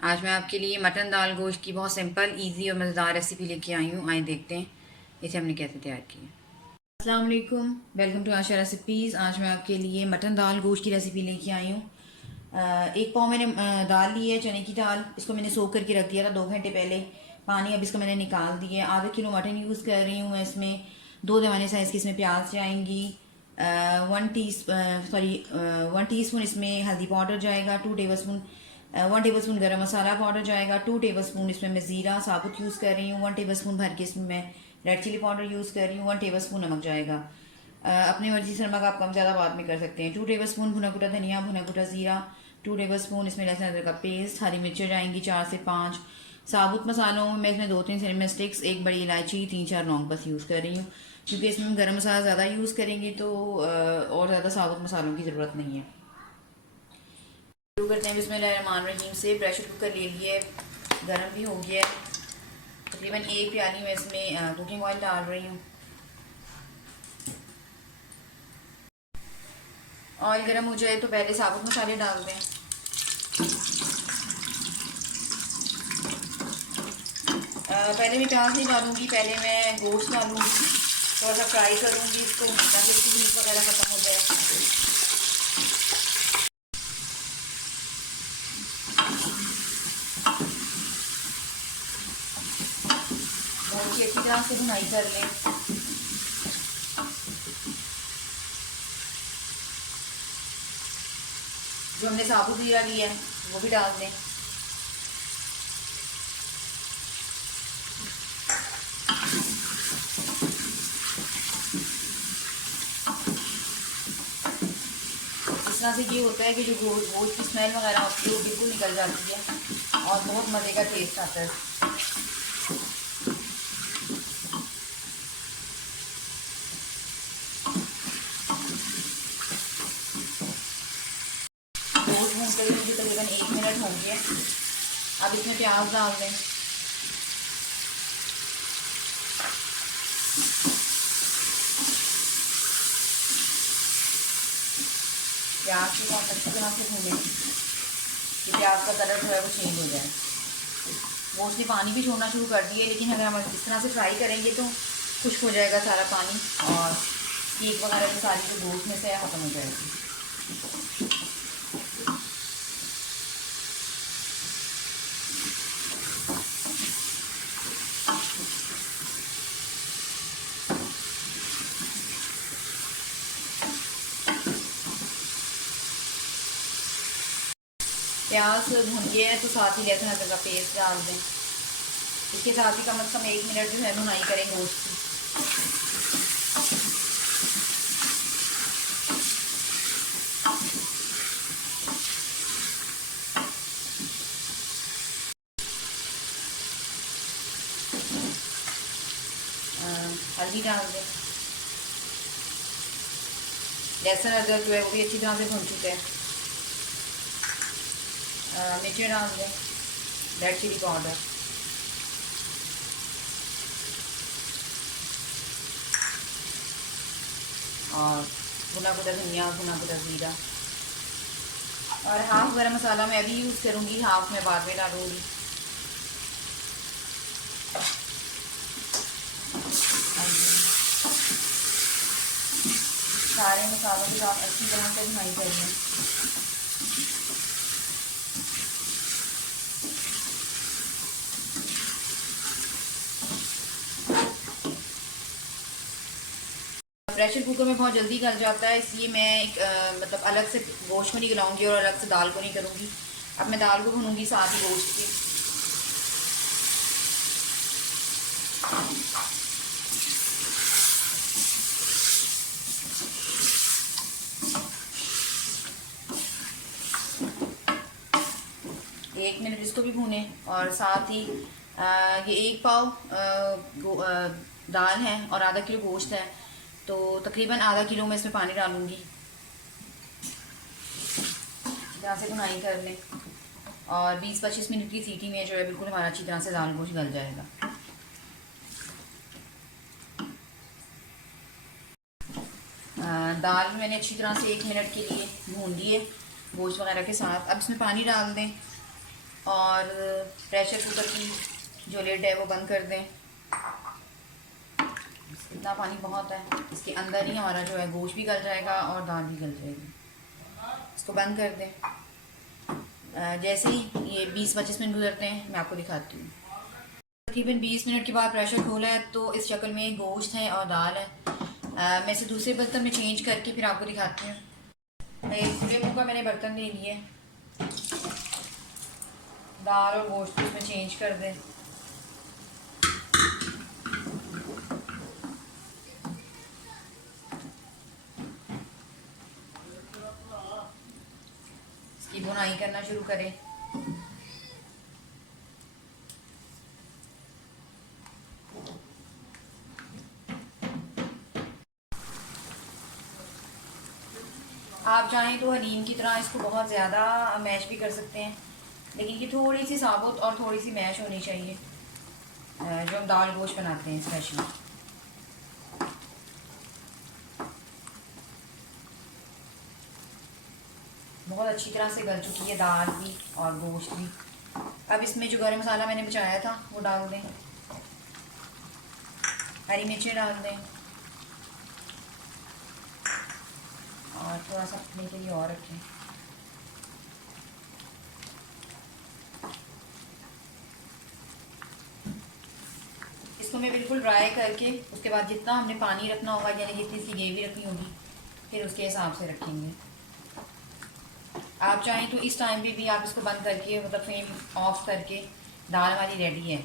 आज मैं आपके लिए मटन दाल गोश्त की बहुत सिंपल, इजी और मज़ेदार रेसिपी लेके आई हूँ। आइए देखते हैं इसे हमने कैसे तैयार किया। अस्सलाम वालेकुम, वेलकम टू आशा रेसिपीज़। आज मैं आपके लिए मटन दाल गोश्त की रेसिपी लेके आई हूँ। एक पाव मैंने दाल ली है, चने की दाल। इसको मैंने सोख करके रख दिया था 2 घंटे पहले। पानी अब इसका मैंने निकाल दिया है। ½ किलो मटन यूज़ कर रही हूँ मैं इसमें। 2 दरवाने साइज़ की इसमें प्याज जाएंगी। 1 टीस्पून इसमें हल्दी पाउडर जाएगा। 1 टेबल स्पून गरम मसाला पाउडर जाएगा। 2 टेबल स्पून इसमें मैं ज़ीरा साबुत यूज़ कर रही हूँ। 1 टेबल स्पून भर के इसमें मैं रेड चिली पाउडर यूज़ कर रही हूँ। 1 टेबल स्पून नमक जाएगा। अपनी मर्ज़ी से नमक आप कम ज़्यादा बाद में कर सकते हैं। 2 टेबल स्पून भुना कुटा धनिया, भुना कुटा ज़ीरा। 2 टेबल स्पून इसमें लहसुन अदरक का पेस्ट। हरी मिर्चें जाएंगी 4 से 5। साबुत मसालों में मैं इसमें 2-3 सिनेमन स्टिक्स, एक बड़ी इलायची, 3-4 लौंग बस यूज़ कर रही हूँ, क्योंकि इसमें हम गर्म मसाला ज़्यादा यूज़ करेंगे तो और ज़्यादा साबुत मसालों की ज़रूरत नहीं है। शुरू करते हैं बिस्मिल्लाहिर्रहमानिर्रहीम से। प्रेशर कुकर ले लिए, गर्म भी हो गया है। तकरीबन 1 प्याली मैं इसमें कुकिंग ऑयल डाल रही हूँ। ऑयल गर्म हो जाए तो पहले साबुत मसाले डाल दें। पहले मैं प्याज नहीं डालूंगी, पहले मैं गोश्त डालूंगी। थोड़ा सा फ्राई करूंगी इसको ताकि इसकी हीट वगैरह ख़त्म हो जाए। गोश्त की अच्छी तरह से भुनाई कर लें। जो हमने साबुत ज़ीरा लिया है वो भी डाल दें। इस तरह से ये होता है कि जो गोश्त की स्मेल वगैरह होती है वो बिल्कुल निकल जाती है और बहुत मज़े का टेस्ट आता है। गोश्त भूनते हुए मुझे तकरीबन 1 मिनट हो गया। अब इसमें प्याज डाल दें। प्याज को बहुत अच्छी तरह से भूनें कि प्याज का कलर जो है वो चेंज हो जाए। गोश्त ने पानी भी छोड़ना शुरू कर दिया, लेकिन अगर हम इस तरह से फ्राई करेंगे तो खुश्क हो जाएगा सारा पानी और कीक वगैरह की सारी जो गोश्त में से है ख़त्म हो जाएगी। प्याज भुन गया है तो साथ ही लहसुन अदरक का पेस्ट डाल दें। इसके साथ ही कम से कम 1 मिनट जो है भुनाई करें गोश्त की। हल्दी डाल दें। लहसुन अदरक जो है वो भी अच्छी तरह से भुन चुका है। मिर्ची डाल दें, रेड चिली पाउडर, और भुना भुना धनिया, भुना भुना ज़ीरा, और हाफ गरम मसाला मैं अभी यूज़ करूँगी, हाफ मैं बाद में डालूँगी। सारे मसालों के साथ अच्छी तरह से भुनाई कर लें। प्रेशर कुकर में बहुत जल्दी गल जाता है, इसलिए मैं एक मतलब अलग से गोश्त को नहीं गलाऊंगी और अलग से दाल को नहीं करूँगी। अब मैं दाल को भूनूंगी साथ ही गोश्त के। एक मिनट इसको भी भूनें और साथ ही ये 1 पाव दाल है और ½ किलो गोश्त है, तो तकरीबन ½ किलो में इसमें पानी डालूंगी। यहाँ से भुनाई कर लें और 20-25 मिनट की सीटी में जो है बिल्कुल हमारा अच्छी तरह से दाल गोश्त गल जाएगा। दाल मैंने अच्छी तरह से 1 मिनट के लिए भून ली है गोश्त वगैरह के साथ। अब इसमें पानी डाल दें। और प्रेशर कुकर की जो लिड है वो बंद कर दें। इतना पानी बहुत है, इसके अंदर ही हमारा जो है गोश्त भी गल जाएगा और दाल भी गल जाएगी। इसको बंद कर दें। जैसे ही ये 20-25 मिनट गुजरते हैं मैं आपको दिखाती हूँ। तकरीबन 20 मिनट के बाद प्रेशर खोला है तो इस शक्ल में गोश्त है और दाल है। मैं इसे दूसरे बर्तन में चेंज करके फिर आपको दिखाती हूँ। एक खुले मुँह का मैंने बर्तन ले लिए, दाल और गोश्त उसमें चेंज कर दें। इसकी बुनाई करना शुरू करें। आप चाहें तो हलीम की तरह इसको बहुत ज़्यादा मैश भी कर सकते हैं, लेकिन ये थोड़ी सी साबुत और थोड़ी सी मैश होनी चाहिए, जो हम दाल गोश्त बनाते हैं स्पेशली। बहुत अच्छी तरह से गल चुकी है दाल भी और गोश्त भी। अब इसमें जो गरम मसाला मैंने बचाया था वो डाल दें, हरी मिर्चें डाल दें और थोड़ा सा पकने के लिए और रखें। इसको मैं बिल्कुल ड्राई करके उसके बाद जितना हमने पानी रखना होगा यानी जितनी सी ग्रेवी रखनी होगी फिर उसके हिसाब से रखेंगे। आप चाहें तो इस टाइम पे भी आप इसको बंद करके मतलब फ्लेम ऑफ करके दाल हमारी रेडी है,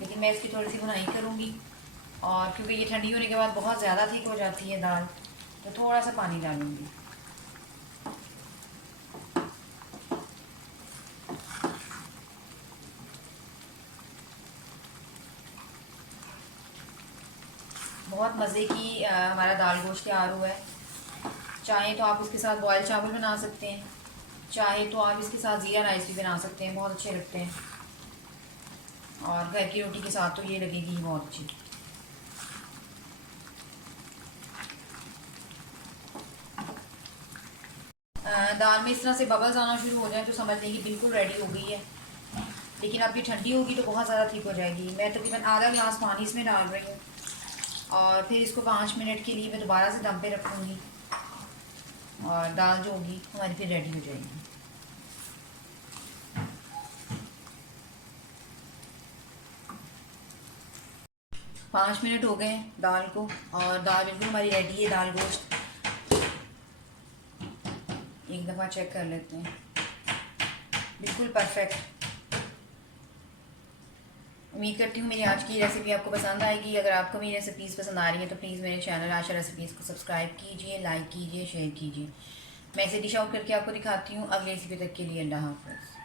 लेकिन मैं इसकी थोड़ी सी बुनाई करूँगी और क्योंकि ये ठंडी होने के बाद बहुत ज़्यादा थिक हो जाती है दाल तो थोड़ा सा पानी डालूँगी। बहुत मज़े की हमारा दाल गोश्त तैयार हुआ है। चाहें तो आप इसके साथ बॉयल चावल बना सकते हैं, चाहे तो आप इसके साथ ज़ीरा राइस भी बना सकते हैं, बहुत अच्छे लगते हैं। और घर की रोटी के साथ तो ये लगेगी ही बहुत अच्छी। दाल में इस तरह से बबल्स आना शुरू हो जाए तो समझ लें कि बिल्कुल रेडी हो गई है, लेकिन अब ये ठंडी होगी तो बहुत ज़्यादा ठीक हो जाएगी। मैं तकरीबन आधा गिलास पानी इसमें डाल रही हूँ और फिर इसको 5 मिनट के लिए मैं दोबारा से दम पे रखूँगी और दाल जो होगी हमारी फिर रेडी हो जाएगी। 5 मिनट हो गए दाल को और दाल बिल्कुल हमारी रेडी है। दाल गोश्त एक दफ़ा चेक कर लेते हैं, बिल्कुल परफेक्ट। उम्मीद करती हूँ मेरी आज की रेसिपी आपको पसंद आएगी। अगर आपको मेरी रेसिपीज़ पसंद आ रही हैं तो प्लीज़ मेरे चैनल आशा रेसिपीज़ को सब्सक्राइब कीजिए, लाइक कीजिए, शेयर कीजिए। मैं इसे डिश आउट करके आपको दिखाती हूँ। अगली रेसिपी तक के लिए अल्लाह हाफ़िज़।